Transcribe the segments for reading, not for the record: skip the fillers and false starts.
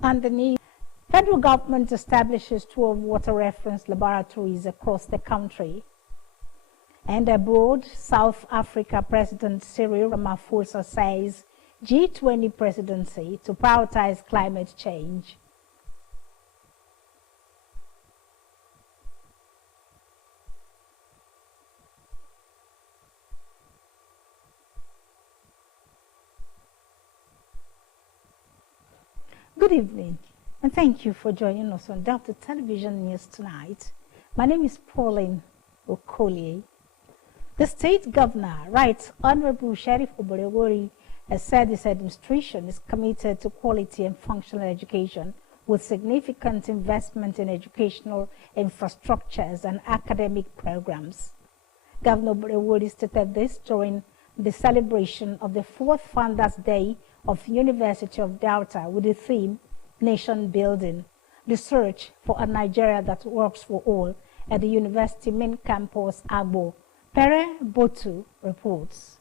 Underneath, federal government establishes 12 water reference laboratories across the country. And abroad, South Africa President Cyril Ramaphosa says G20 presidency to prioritize climate change. Good evening, and thank you for joining us on Delta Television News tonight. My name is Pauline Okolie. The state governor, Right Honorable Sheriff Oborewori, has said his administration is committed to quality and functional education with significant investment in educational infrastructures and academic programs. Governor Oborewori stated this during the celebration of the 4th Founders Day of University of Delta with the theme Nation Building, the search for a Nigeria that works for all at the University main campus, Agbo. Pere Botu reports.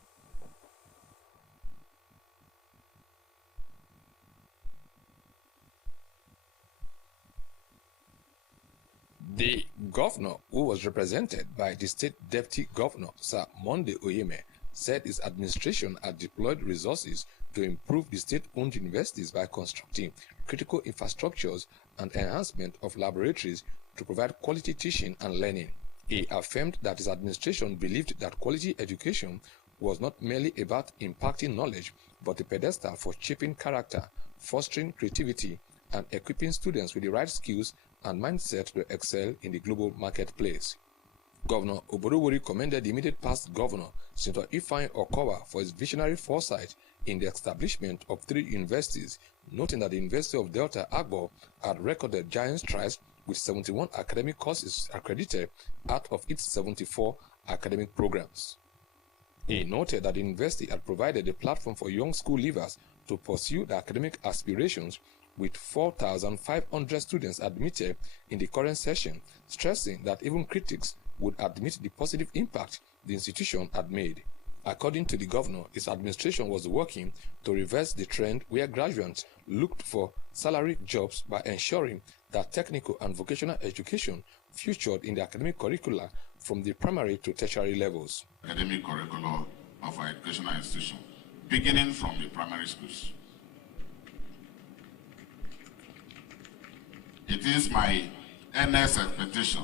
The governor, who was represented by the state deputy governor, Sir Monday Oyeme, said his administration had deployed resources to improve the state-owned universities by constructing critical infrastructures and enhancement of laboratories to provide quality teaching and learning. He affirmed that his administration believed that quality education was not merely about impacting knowledge, but a pedestal for shaping character, fostering creativity, and equipping students with the right skills and mindset to excel in the global marketplace. Governor Oborewori commended the immediate past governor, Senator Ifeanyi Okowa, for his visionary foresight in the establishment of 3 universities, noting that the University of Delta Agbo had recorded giant strides with 71 academic courses accredited out of its 74 academic programs. He noted that the university had provided a platform for young school leavers to pursue their academic aspirations, with 4,500 students admitted in the current session, stressing that even critics would admit the positive impact the institution had made. According to the governor, his administration was working to reverse the trend where graduates looked for salaried jobs by ensuring that technical and vocational education featured in the academic curricula from the primary to tertiary levels. Academic curricula of our educational institution, beginning from the primary schools. It is my earnest expectation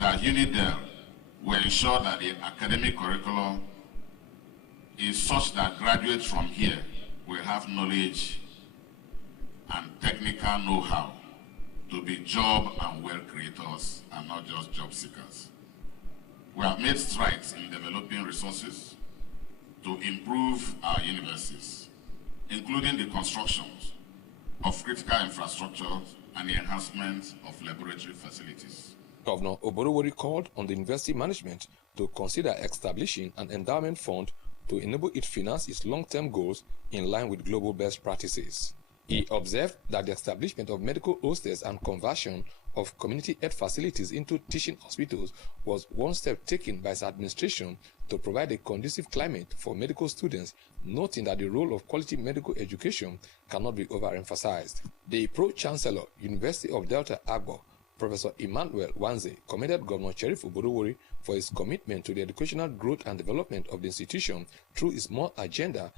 that UNIDEL will ensure that the academic curriculum is such that graduates from here will have knowledge and technical know-how to be job and wealth creators and not just job seekers. We have made strides in developing resources to improve our universities, including the construction of critical infrastructure and the enhancement of laboratory facilities. Governor Oborewori called on the university management to consider establishing an endowment fund to enable it finance its long-term goals in line with global best practices. He observed that the establishment of medical hostels and conversion of community health facilities into teaching hospitals was one step taken by his administration to provide a conducive climate for medical students, noting that the role of quality medical education cannot be overemphasized. The Pro-Chancellor, University of Delta Agbo, Professor Emmanuel Wanze, commended Governor Sheriff Oborewori for his commitment to the educational growth and development of the institution through his more agenda,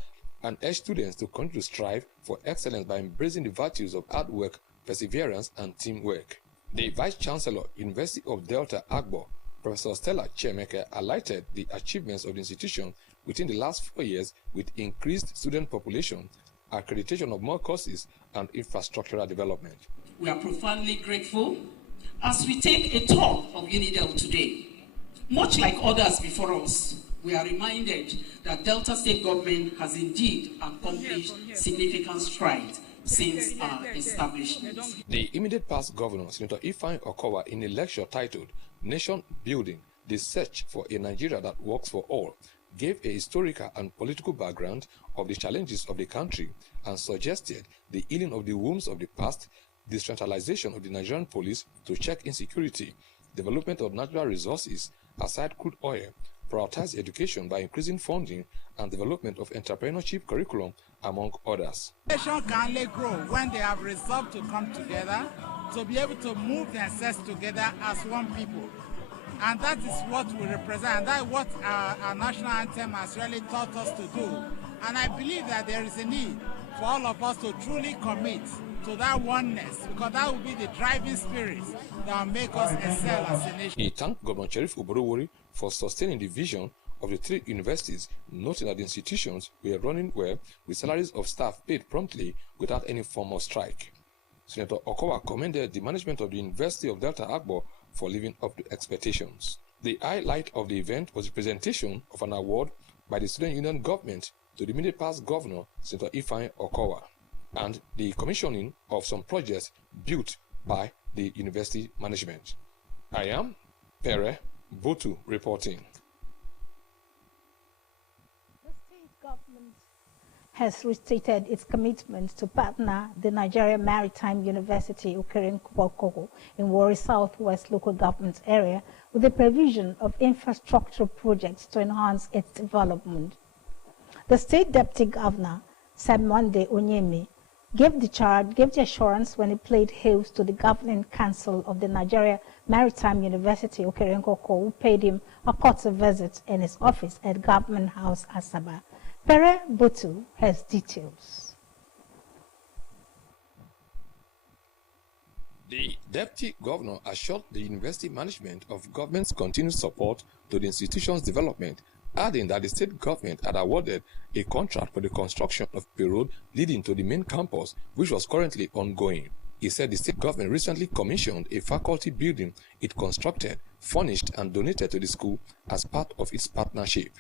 and urged students to continue to strive for excellence by embracing the virtues of hard work, perseverance, and teamwork. The Vice-Chancellor, University of Delta Agbo, Professor Stella Chemeke, highlighted the achievements of the institution within the last 4 years with increased student population, accreditation of more courses, and infrastructural development. We are profoundly grateful as we take a tour of UNIDEL today. Much like others before us, we are reminded that Delta State Government has indeed accomplished significant strides since our establishment. The immediate past governor, Senator Ifeanyi Okowa, in a lecture titled Nation Building, the Search for a Nigeria that Works for All, gave a historical and political background of the challenges of the country and suggested the healing of the wounds of the past, decentralization of the Nigerian police to check insecurity, development of natural resources aside crude oil, prioritize education by increasing funding and development of entrepreneurship curriculum, among others. Nation can only grow when they have resolved to come together, to be able to move themselves together as one people. And that is what we represent, and that is what our national anthem has really taught us to do. And I believe that there is a need for all of us to truly commit to that oneness, because that will be the driving spirit that will make us excel as a nation. He thanked Governor Sheriff Oborowori for sustaining the vision of the three universities, noting that the institutions were running well with salaries of staff paid promptly without any form of strike. Senator Okowa commended the management of the University of Delta Agbo for living up to expectations. The highlight of the event was the presentation of an award by the Student Union government to the immediate past governor, Senator Ifeanyi Okowa, and the commissioning of some projects built by the university management. I am Pere Botu reporting. The state government has restated its commitment to partner the Nigeria Maritime University Okeren-Kpokoko in Warri Southwest local government area with the provision of infrastructure projects to enhance its development. The state deputy governor, Samonde Onyeme, gave the assurance when he played host to the governing council of the Nigeria Maritime University Okeren-Kpokoko, who paid him a courtesy visit in his office at Government House, Asaba. Pere Botu has details. The deputy governor assured the university management of government's continued support to the institution's development, adding that the state government had awarded a contract for the construction of a road leading to the main campus, which was currently ongoing. He said the state government recently commissioned a faculty building it constructed, furnished and donated to the school as part of its partnership.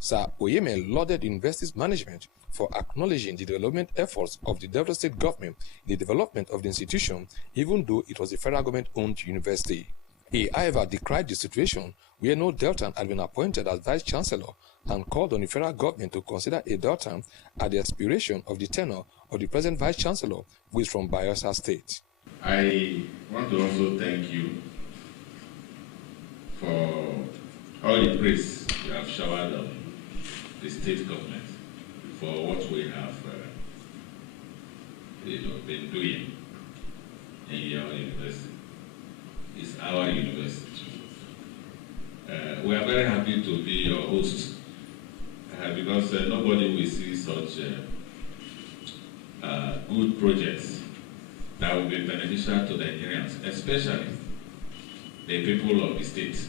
Sir Oyeme lauded the university's management for acknowledging the development efforts of the Delta State government in the development of the institution, even though it was a federal government-owned university. He, however, decried the situation where no Deltan had been appointed as vice-chancellor and called on the federal government to consider a Deltan at the expiration of the tenure of the present vice-chancellor, who is from Bayelsa State. I want to also thank you for all the praise you have showered on the state government for what we have been doing in your university. It's our university. We are very happy to be your host because nobody will see such good projects that will be beneficial to the Nigerians, especially the people of the state,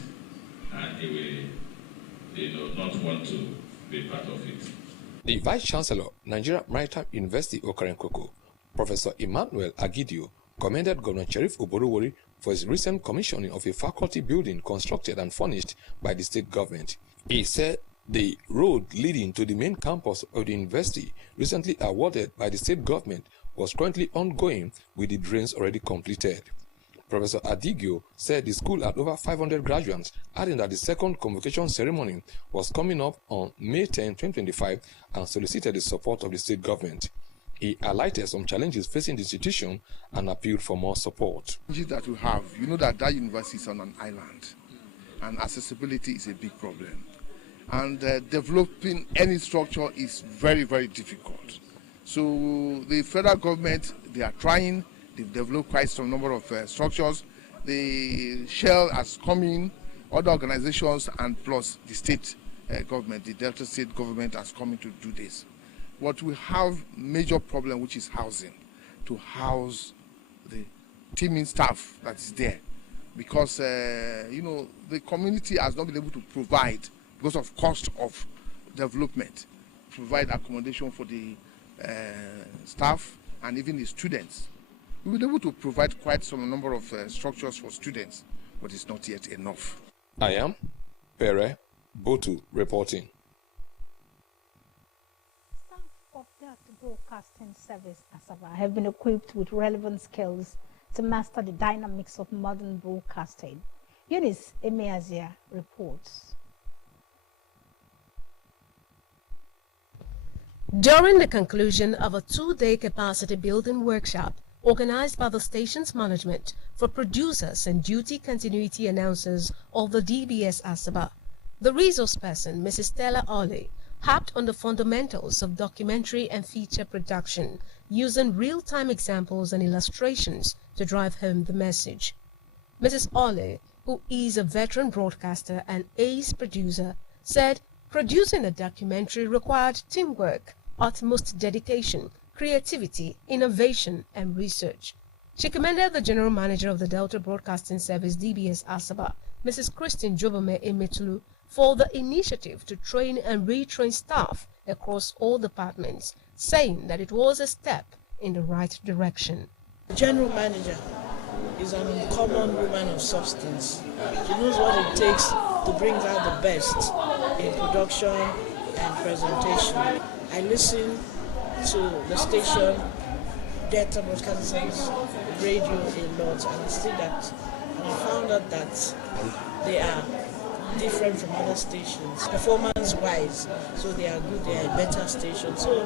and they will not want to be part of it. The Vice-Chancellor, Nigeria Maritime University Okeren-Kpokoko, Professor Emmanuel Agidio, commended Governor Sheriff Oborowori for his recent commissioning of a faculty building constructed and furnished by the state government. He said the road leading to the main campus of the university, recently awarded by the state government, was currently ongoing with the drains already completed. Professor Adigio said the school had over 500 graduates, adding that the second convocation ceremony was coming up on May 10, 2025, and solicited the support of the state government. He highlighted some challenges facing the institution and appealed for more support. That we have, you know that university is on an island, and accessibility is a big problem. And developing any structure is very, very difficult. So the federal government, they are trying. They've developed quite some number of structures. The Shell has come in, other organizations, and plus the state government, the Delta State government has come in to do this. But we have major problem, which is housing, to house the teaming staff that is there. Because, the community has not been able to provide, because of cost of development, provide accommodation for the staff and even the students. We've been able to provide quite some number of structures for students, but it's not yet enough. I am Pere Botu reporting. Staff of that broadcasting service, Asaba, have been equipped with relevant skills to master the dynamics of modern broadcasting. Eunice Emeazia reports. During the conclusion of a 2-day capacity building workshop organized by the station's management for producers and duty continuity announcers of the DBS Asaba, The resource person, Mrs. Stella Ole, harped on the fundamentals of documentary and feature production, using real-time examples and illustrations to drive home the message. Mrs. Ole, who is a veteran broadcaster and ace producer, said producing a documentary required teamwork, utmost dedication, creativity, innovation, and research. She commended the General Manager of the Delta Broadcasting Service, DBS Asaba, Mrs. Christine Jobome Emetulu, for the initiative to train and retrain staff across all departments, saying that it was a step in the right direction. The General Manager is an uncommon woman of substance. She knows what it takes to bring out the best in production and presentation. I listen to the station, Delta Broadcasting Service, radio a lot, and I see that, and I found out that they are different from other stations, performance-wise, so they are good, they are a better station. So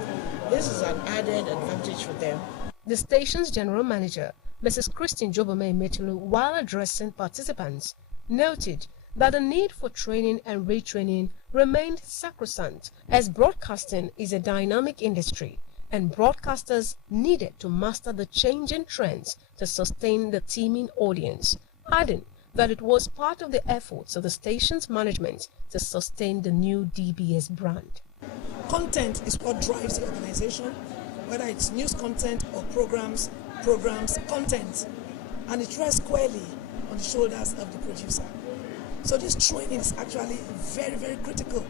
this is an added advantage for them. The station's general manager, Mrs. Christine Jobome Emetulu, while addressing participants, noted that the need for training and retraining remained sacrosanct, as broadcasting is a dynamic industry and broadcasters needed to master the changing trends to sustain the teeming audience, adding that it was part of the efforts of the station's management to sustain the new DBS brand. Content is what drives the organization, whether it's news content or programs, content, and it rests squarely on the shoulders of the producer. So this training is actually very, very critical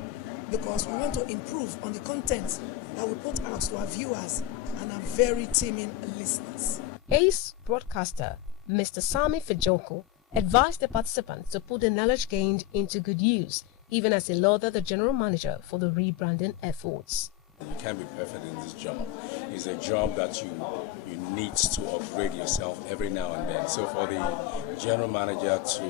because we want to improve on the content that we put out to our viewers and our very teeming listeners. Ace broadcaster Mr. Sami Fejoko advised the participants to put the knowledge gained into good use, even as he lauded the general manager for the rebranding efforts. You can't be perfect in this job. It's a job that you need to upgrade yourself every now and then. So for the general manager to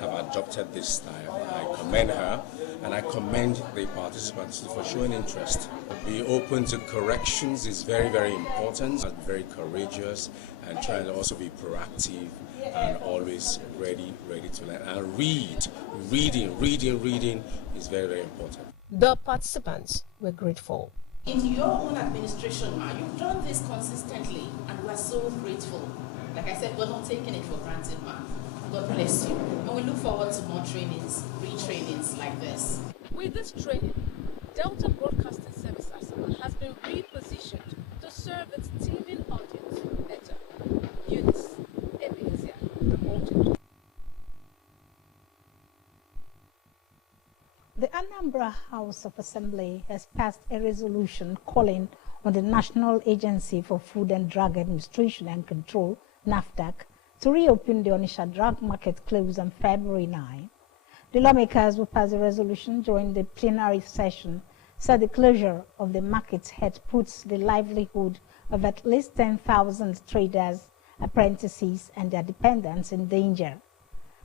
have adopted this style, I commend her and I commend the participants for showing interest. Be open to corrections is very, very important. Very courageous and trying to also be proactive and always ready to learn. And reading is very, very important. The participants were grateful. In your own administration, Ma, you've done this consistently, and we're so grateful. Like I said, we're not taking it for granted, Ma. God bless you. And we look forward to more trainings, retrainings like this. With this training, Delta Broadcasting Service Asaba has been repositioned to serve its teeming audience better. Eunice Ebenezer reported. The Anambra House of Assembly has passed a resolution calling on the National Agency for Food and Drug Administration and Control, NAFDAC, to reopen the Onitsha Drug Market closed on February 9. The lawmakers who passed the resolution during the plenary session said the closure of the market had put the livelihood of at least 10,000 traders, apprentices, and their dependents in danger.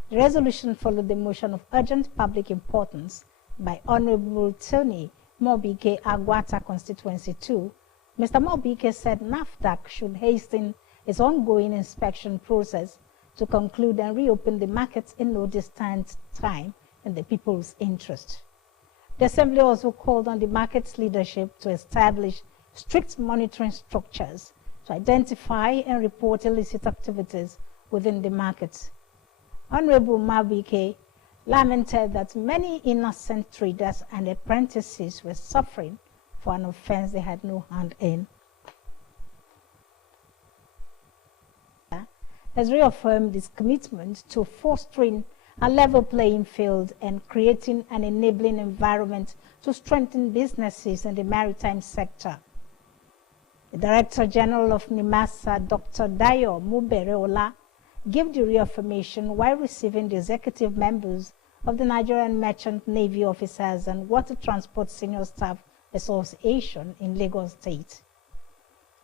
The resolution followed the motion of urgent public importance by Honorable Tony Mobike Agwata Constituency 2. Mr. Mobike said NAFDAC should hasten its ongoing inspection process to conclude and reopen the markets in no distant time in the people's interest. The Assembly also called on the market's leadership to establish strict monitoring structures to identify and report illicit activities within the markets. Honorable Mabike lamented that many innocent traders and apprentices were suffering for an offense they had no hand in. Has reaffirmed its commitment to fostering a level playing field and creating an enabling environment to strengthen businesses in the maritime sector. The Director General of NIMASA, Dr. Dayo Mubereola, gave the reaffirmation while receiving the executive members of the Nigerian Merchant Navy Officers and Water Transport Senior Staff Association in Lagos State.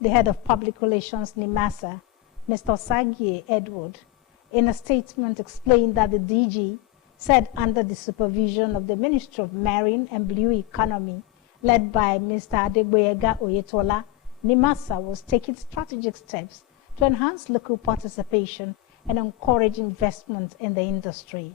The head of public relations NIMASA, Mr. Sagie Edward, in a statement explained that the DG said under the supervision of the Ministry of Marine and Blue Economy, led by Mr. Adegboyega Oyetola, NIMASA was taking strategic steps to enhance local participation and encourage investment in the industry.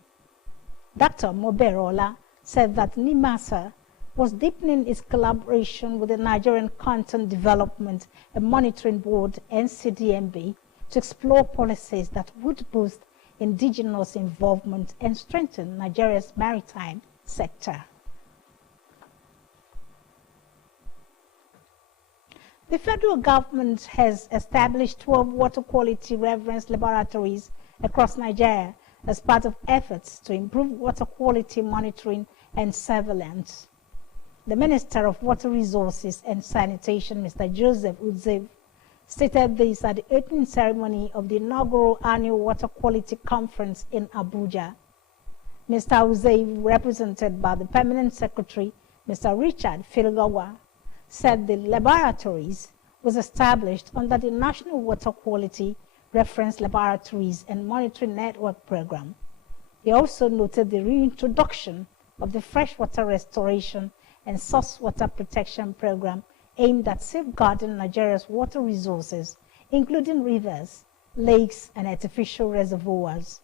Dr. Moberola said that NIMASA was deepening its collaboration with the Nigerian Content Development and Monitoring Board, NCDMB, to explore policies that would boost indigenous involvement and strengthen Nigeria's maritime sector. The federal government has established 12 water quality reference laboratories across Nigeria as part of efforts to improve water quality monitoring and surveillance. The Minister of Water Resources and Sanitation, Mr. Joseph Uzev, stated this at the opening ceremony of the inaugural annual Water Quality Conference in Abuja. Mr. Uzev, represented by the Permanent Secretary, Mr. Richard Filgawa, said the laboratories was established under the National Water Quality Reference Laboratories and Monitoring Network Program. He also noted the reintroduction of the Freshwater Restoration and Source Water Protection Program aimed at safeguarding Nigeria's water resources, including rivers, lakes, and artificial reservoirs.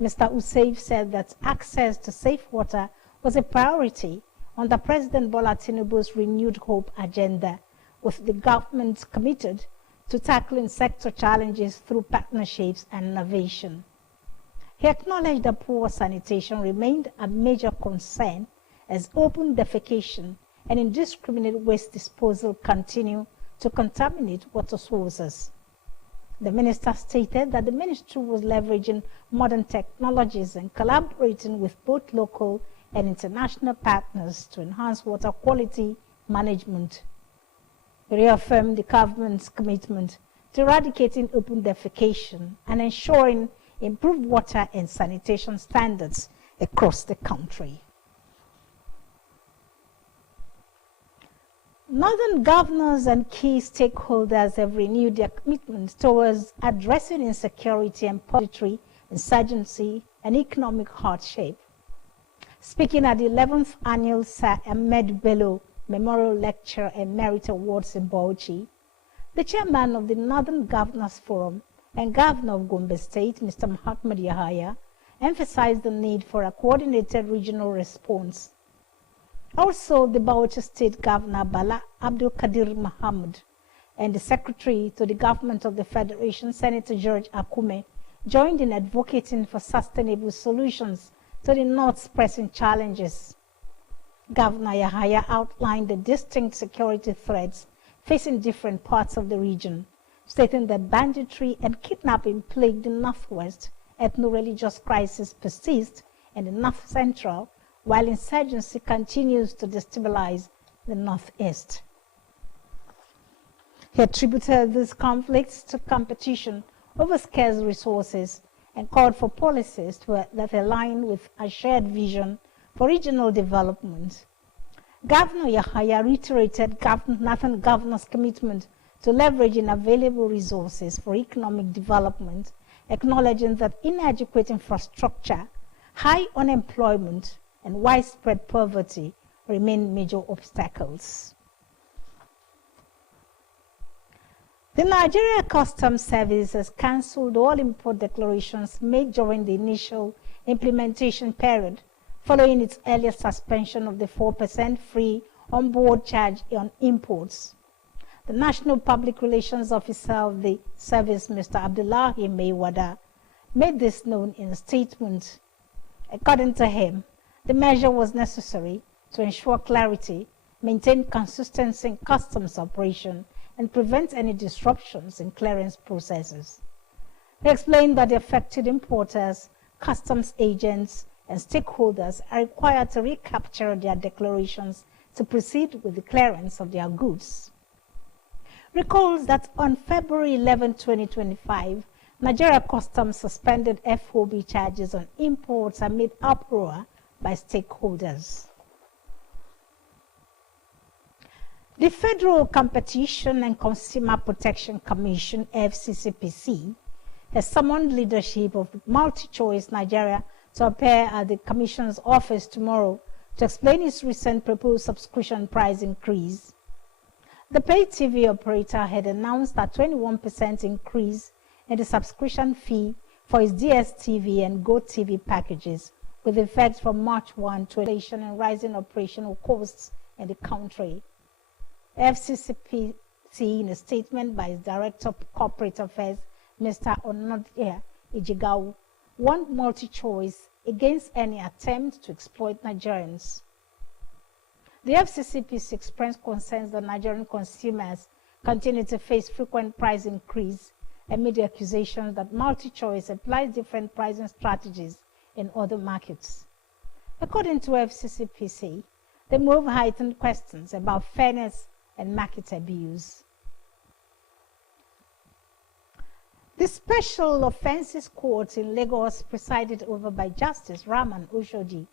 Mr. Usaif said that access to safe water was a priority under President Bola Tinubu's Renewed Hope agenda, with the government committed to tackling sector challenges through partnerships and innovation. He acknowledged that poor sanitation remained a major concern as open defecation and indiscriminate waste disposal continue to contaminate water sources. The minister stated that the ministry was leveraging modern technologies and collaborating with both local and international partners to enhance water quality management. He reaffirmed the government's commitment to eradicating open defecation and ensuring improved water and sanitation standards across the country. Northern governors and key stakeholders have renewed their commitment towards addressing insecurity and poverty, insurgency, and economic hardship. Speaking at the 11th Annual Sir Ahmed Bello Memorial Lecture and Merit Awards in Bauchi, the chairman of the Northern Governors Forum and Governor of Gombe State, Mr. Muhammad Yahaya, emphasized the need for a coordinated regional response. Also, the Bauchi State Governor Bala Abdul Qadir Muhammad and the Secretary to the Government of the Federation, Senator George Akume, joined in advocating for sustainable solutions to the North's pressing challenges. Governor Yahaya outlined the distinct security threats facing different parts of the region, stating that banditry and kidnapping plague the Northwest, ethno-religious crisis persists in the North Central, while insurgency continues to destabilize the Northeast. He attributed these conflicts to competition over scarce resources and called for policies that align with a shared vision for regional development. Governor Yahaya reiterated Northern Governor's commitment to leveraging available resources for economic development, acknowledging that inadequate infrastructure, high unemployment, and widespread poverty remain major obstacles. The Nigeria Customs Service has cancelled all import declarations made during the initial implementation period, following its earlier suspension of the 4% free on-board charge on imports. The National Public Relations Officer of the service, Mr. Abdullahi Maywada, made this known in a statement. According to him, the measure was necessary to ensure clarity, maintain consistency in customs operation, and prevent any disruptions in clearance processes. He explained that the affected importers, customs agents, and stakeholders are required to recapture their declarations to proceed with the clearance of their goods. Recalls that on February 11, 2025, Nigeria Customs suspended FOB charges on imports amid uproar by stakeholders. The Federal Competition and Consumer Protection Commission, FCCPC, has summoned leadership of MultiChoice Nigeria to appear at the Commission's office tomorrow to explain its recent proposed subscription price increase. The pay TV operator had announced a 21% increase in the subscription fee for its DSTV and GoTV packages with effects from March 1 to inflation and rising operational costs in the country. FCCPC, in a statement by its Director of Corporate Affairs, Mr. Onodia Ijigawu, warned MultiChoice against any attempt to exploit Nigerians. The FCCPC expressed concerns that Nigerian consumers continue to face frequent price increase amid the accusations that MultiChoice applies different pricing strategies in other markets. According to FCCPC, the move heightened questions about fairness and market abuse. The Special Offences Court in Lagos, presided over by Justice Rahman Oshodi,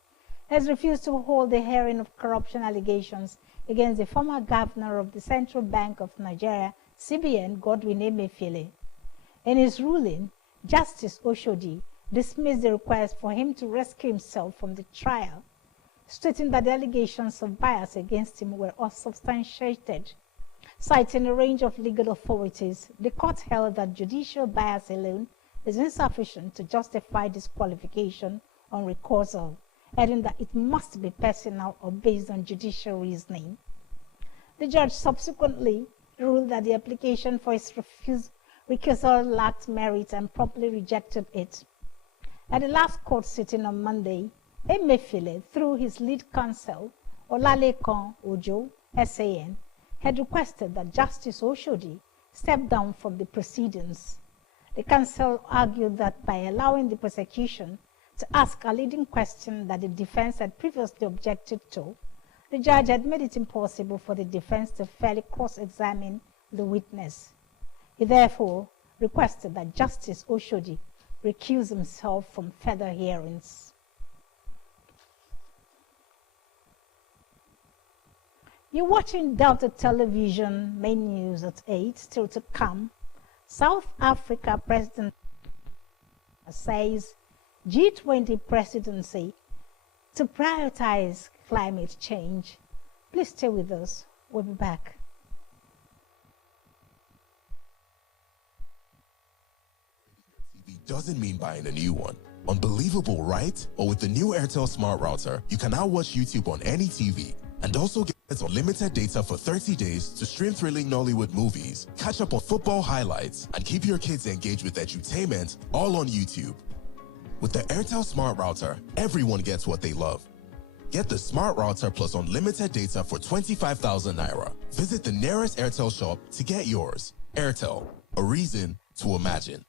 has refused to hold a hearing of corruption allegations against the former governor of the Central Bank of Nigeria, CBN, Godwin Emefiele. In his ruling, Justice Oshodi dismissed the request for him to rescue himself from the trial, stating that the allegations of bias against him were unsubstantiated. Citing a range of legal authorities, the court held that judicial bias alone is insufficient to justify disqualification on recusal, adding that it must be personal or based on judicial reasoning. The judge subsequently ruled that the application for his recusal lacked merit and promptly rejected it. At the last court sitting on Monday, Emefiele, through his lead counsel, Olalekan Ojo, SAN, had requested that Justice Oshodi step down from the proceedings. The counsel argued that by allowing the prosecution to ask a leading question that the defense had previously objected to, the judge had made it impossible for the defense to fairly cross-examine the witness. He therefore requested that Justice Oshodi recuse himself from further hearings. You're watching Delta Television, main news at 8, still to come. South Africa President says G20 presidency to prioritize climate change. Please stay with us. We'll be back. Doesn't mean buying a new one. Unbelievable, right? But with the new Airtel Smart Router, you can now watch YouTube on any TV and also get unlimited data for 30 days to stream thrilling Nollywood movies, catch up on football highlights, and keep your kids engaged with edutainment all on YouTube. With the Airtel Smart Router, everyone gets what they love. Get the Smart Router plus unlimited data for 25,000 Naira. Visit the nearest Airtel shop to get yours. Airtel, a reason to imagine.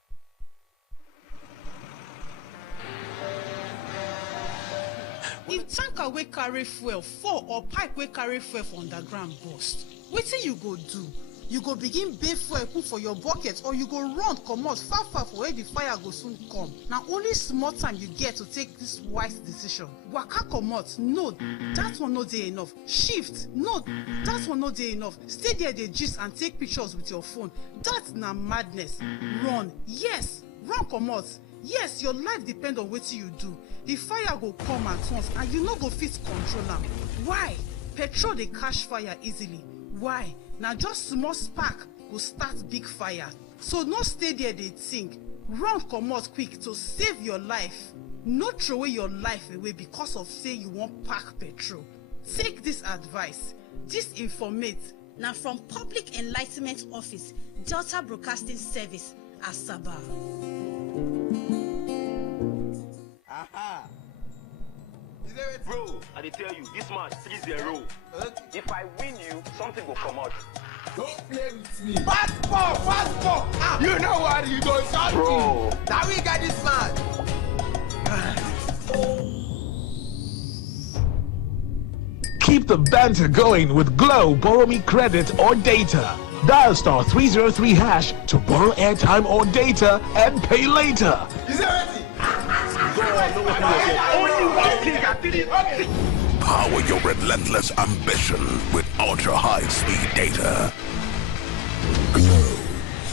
If tanker wey carry fuel fall or pipe wey carry fuel for underground burst, wetin you go do? You go begin bail fuel put for your bucket, or you go run comot far for where the fire go soon come. Na only small time you get to take this wise decision. Waka comot, no, that one no dey enough. Shift, no, that one no dey enough. Stay there dey gist and take pictures with your phone. That na madness. Run, yes, run comot. Yes, your life depend on wetin you do. The fire go come at once and you no go fit control am. Why? Petrol dey catch fire easily. Why? Na just small spark go start big fire. So no stay there dey think. Run comot quick to save your life. No throway your life away because of say you wan pack petrol. Take this advice. This informate na from Public Enlightenment Office, Delta Broadcasting Service, Asaba. Aha! Bro, I tell you, this match 3-0. Okay. If I win you, something will come out. Don't play with me. Fast ball! Ah. You know what? You go shot Bro. Me. Now we got this man. Keep the banter going with Glow Borrow Me Credit or Data. Dial star 303 hash to borrow airtime or data and pay later. Is it ready? Power your relentless ambition with ultra high speed data. Glow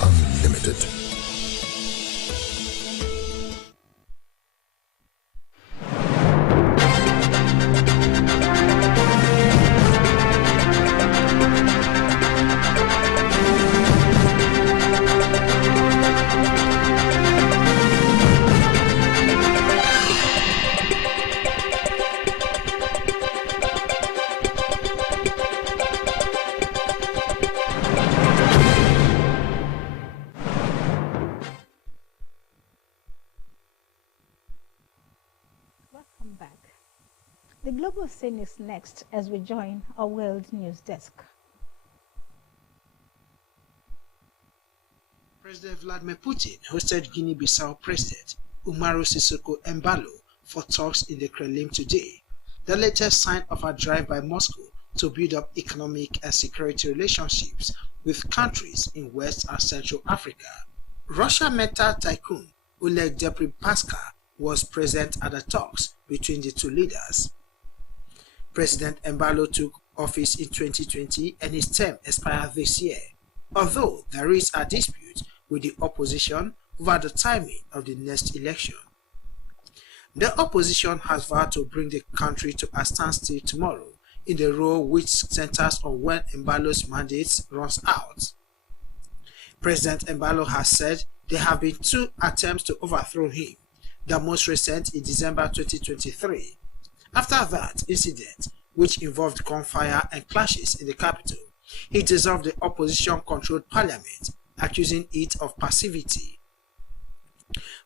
Unlimited. The global scene is next as we join our World News Desk. President Vladimir Putin hosted Guinea-Bissau President Umaru Sissoco Embalo for talks in the Kremlin today, the latest sign of a drive by Moscow to build up economic and security relationships with countries in West and Central Africa. Russia Meta tycoon Oleg Deripaska was present at the talks between the two leaders. President Embalo took office in 2020 and his term expired this year, although there is a dispute with the opposition over the timing of the next election. The opposition has vowed to bring the country to a standstill tomorrow in the row which centers on when Embalo's mandate runs out. President Embalo has said there have been 2 attempts to overthrow him, the most recent in December 2023. After that incident, which involved gunfire and clashes in the capital, he dissolved the opposition-controlled parliament, accusing it of passivity.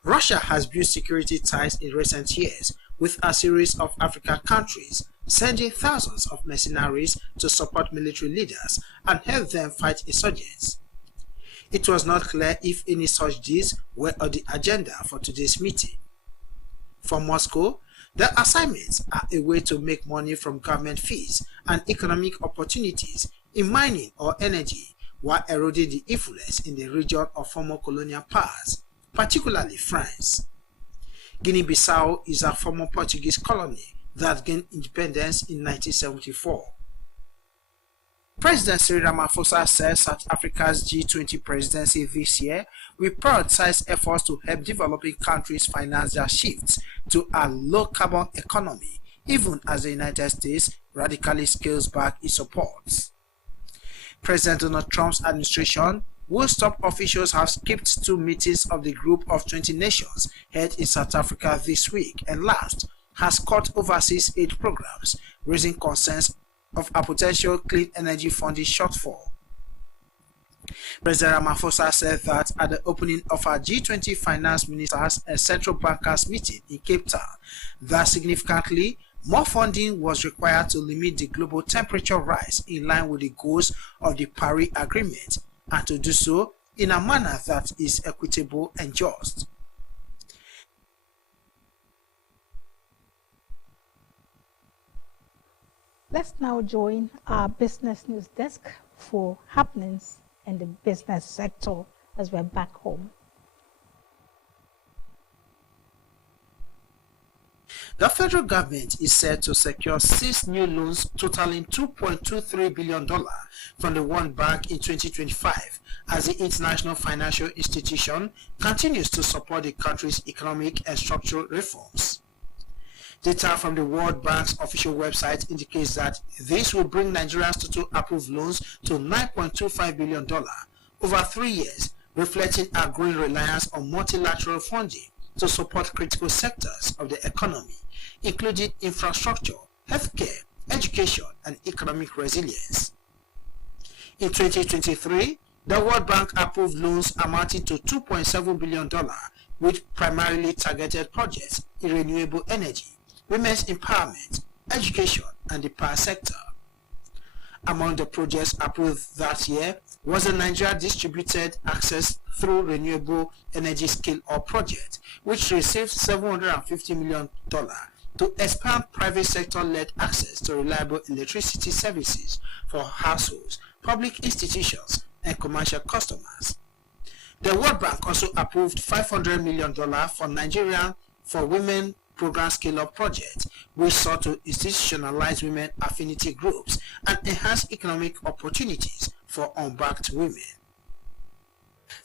Russia has built security ties in recent years with a series of African countries, sending thousands of mercenaries to support military leaders and help them fight insurgents. It was not clear if any such deals were on the agenda for today's meeting. For Moscow, the assignments are a way to make money from government fees and economic opportunities in mining or energy, while eroding the influence in the region of former colonial powers, particularly France. Guinea-Bissau is a former Portuguese colony that gained independence in 1974. President Cyril Ramaphosa says South Africa's G20 presidency this year will prioritize efforts to help developing countries finance their shifts to a low-carbon economy, even as the United States radically scales back its support. President Donald Trump's administration whose top officials have skipped 2 meetings of the Group of 20 Nations held in South Africa this week and last, has cut overseas aid programs, raising concerns of a potential clean energy funding shortfall. President Ramaphosa said that at the opening of our G20 finance ministers and central bankers meeting in Cape Town, that significantly more funding was required to limit the global temperature rise in line with the goals of the Paris Agreement, and to do so in a manner that is equitable and just. Let's now join our business news desk for happenings in the business sector as we're back home. The federal government is set to secure 6 new loans totaling $2.23 billion from the World Bank in 2025 as the international financial institution continues to support the country's economic and structural reforms. Data from the World Bank's official website indicates that this will bring Nigeria's total approved loans to $9.25 billion over 3 years, reflecting our growing reliance on multilateral funding to support critical sectors of the economy, including infrastructure, healthcare, education, and economic resilience. In 2023, the World Bank approved loans amounting to $2.7 billion, with primarily targeted projects in renewable energy, women's empowerment, education, and the power sector. Among the projects approved that year was the Nigeria Distributed Access Through Renewable Energy Scale-Up project, which received $750 million to expand private sector-led access to reliable electricity services for households, public institutions, and commercial customers. The World Bank also approved $500 million for Nigeria for Women Program Scale-Up project, which sought to institutionalize women affinity groups and enhance economic opportunities for unbanked women.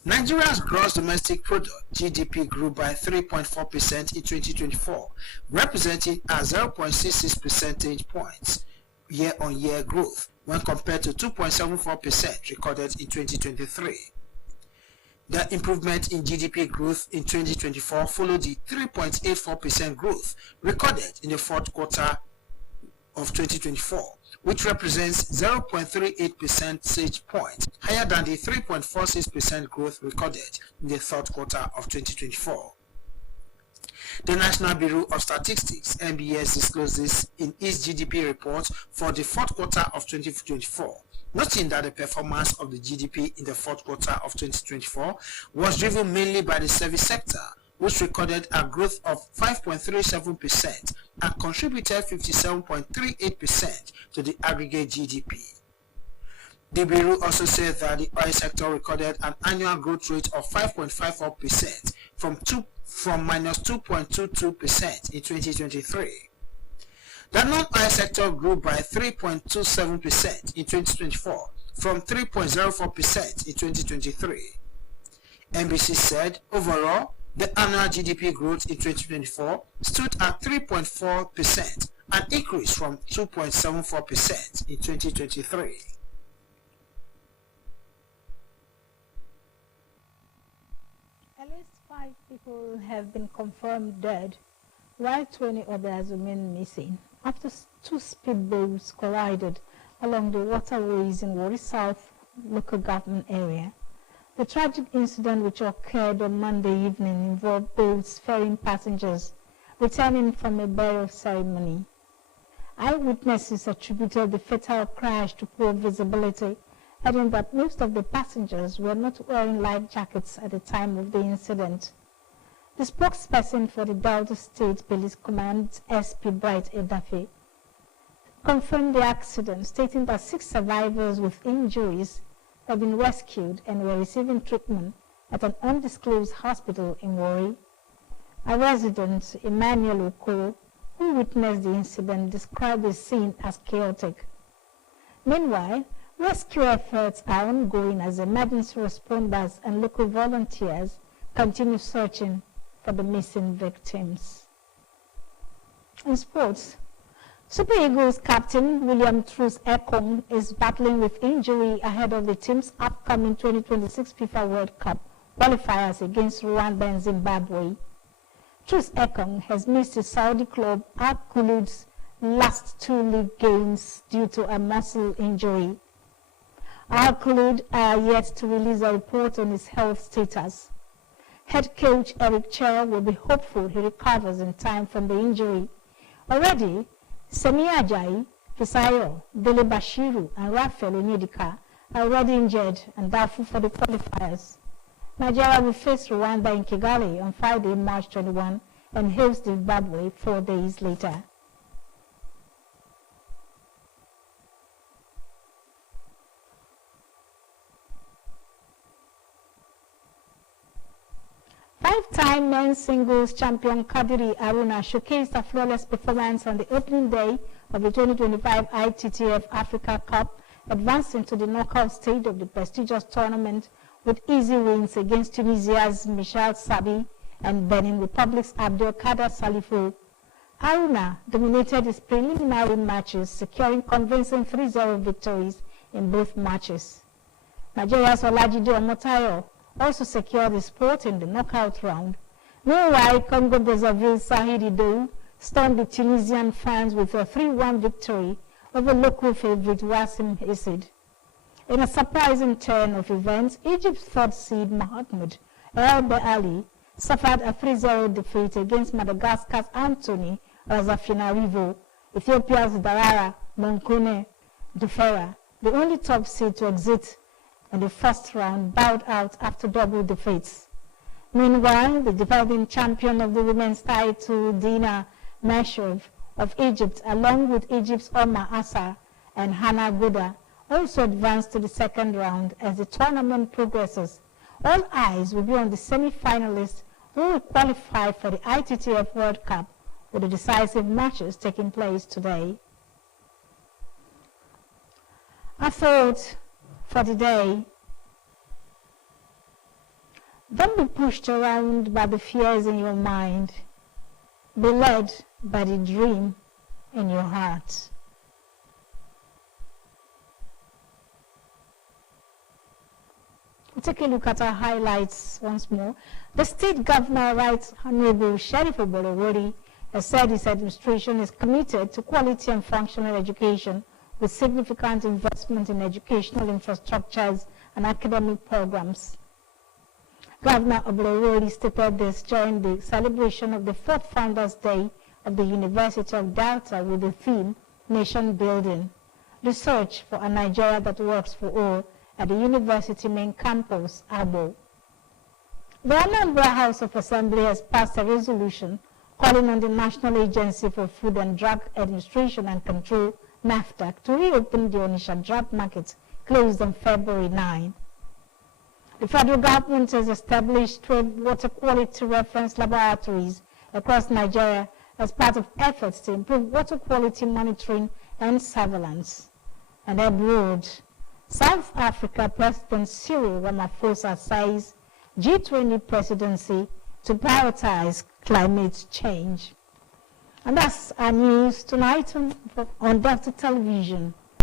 Nigeria's gross domestic product (GDP) grew by 3.4% in 2024, representing a 0.66 percentage points year-on-year growth when compared to 2.74% recorded in 2023. The improvement in GDP growth in 2024 followed the 3.84% growth recorded in the fourth quarter of 2024, which represents 0.38 percentage points higher than the 3.46% growth recorded in the third quarter of 2024. The National Bureau of Statistics, NBS, disclosed this in its GDP report for the fourth quarter of 2024, noting that the performance of the GDP in the fourth quarter of 2024 was driven mainly by the service sector, which recorded a growth of 5.37% and contributed 57.38% to the aggregate GDP. The Bureau also said that the oil sector recorded an annual growth rate of 5.54% from minus 2.22% in 2023. The non-oil sector grew by 3.27% in 2024 from 3.04% in 2023. NBC said overall, the annual GDP growth in 2024 stood at 3.4%, an increase from 2.74% in 2023. At least 5 people have been confirmed dead, while 20 others remain missing after 2 speedboats collided along the waterways in Warri South local government area. The tragic incident, which occurred on Monday evening, involved boats ferrying passengers returning from a burial ceremony. Eyewitnesses attributed the fatal crash to poor visibility, adding that most of the passengers were not wearing life jackets at the time of the incident. The spokesperson for the Delta State Police Command, SP Bright Edafe, confirmed the accident, stating that 6 survivors with injuries have been rescued and were receiving treatment at an undisclosed hospital in Warri. A resident, Emmanuel Okoro, who witnessed the incident, described the scene as chaotic. Meanwhile, rescue efforts are ongoing as emergency responders and local volunteers continue searching for the missing victims. In sports, Super Eagles captain William Truss Ekong is battling with injury ahead of the team's upcoming 2026 FIFA World Cup qualifiers against Rwanda and Zimbabwe. Truss Ekong has missed his Saudi club Al Khulud's last 2 league games due to a muscle injury. Al Khulud are yet to release a report on his health status. Head coach Eric Chell will be hopeful he recovers in time from the injury. Already, Semi Ajayi, Fisayo, Dele Bashiru, and Raphael Onyedika are already injured and doubtful for the qualifiers. Nigeria will face Rwanda in Kigali on Friday, March 21, and host Zimbabwe 4 days later. Five-time men's singles champion Kadiri Aruna showcased a flawless performance on the opening day of the 2025 ITTF Africa Cup, advancing to the knockout stage of the prestigious tournament with easy wins against Tunisia's Michel Sabi and Benin Republic's Abdel Kader Salifou. Aruna dominated his preliminary matches, securing convincing 3-0 victories in both matches. Nigeria's Olajide Omotayo also secured his spot in the knockout round. Meanwhile, Congo-Brazzaville's Sahid Idou stunned the Tunisian fans with a 3-1 victory over local favorite Wassim Isid. In a surprising turn of events, Egypt's third seed Mahmoud El Beali suffered a 3-0 defeat against Madagascar's Anthony Razafinarivo. Ethiopia's Darara Monkone Dufera, the only top seed to exit in the first round, bowed out after double defeats. Meanwhile, the defending champion of the women's title, Dina Meshov of Egypt, along with Egypt's Omar Assa and Hannah Gouda, also advanced to the second round. As the tournament progresses, all eyes will be on the semi-finalists who will qualify for the ITTF World Cup, with the decisive matches taking place today. A thought for the day: don't be pushed around by the fears in your mind. Be led by the dream in your heart. We'll take a look at our highlights once more. The state governor, Right Honorable Sheriff Oborowori, has said his administration is committed to quality and functional education with significant investment in educational infrastructures and academic programs. Governor Oborowori stated this during the celebration of the 4th Founders Day of the University of Delta with the theme Nation Building, Research for a Nigeria that Works for All at the University Main Campus, Abo. The Anambra House of Assembly has passed a resolution calling on the National Agency for Food and Drug Administration and Control, NAFDAC, to reopen the Onitsha drug market closed on February 9. The federal government has established 12 water quality reference laboratories across Nigeria as part of efforts to improve water quality monitoring and surveillance. And abroad, South Africa President Cyril Ramaphosa says G20 presidency to prioritize climate change. And that's our news tonight on Delta Television.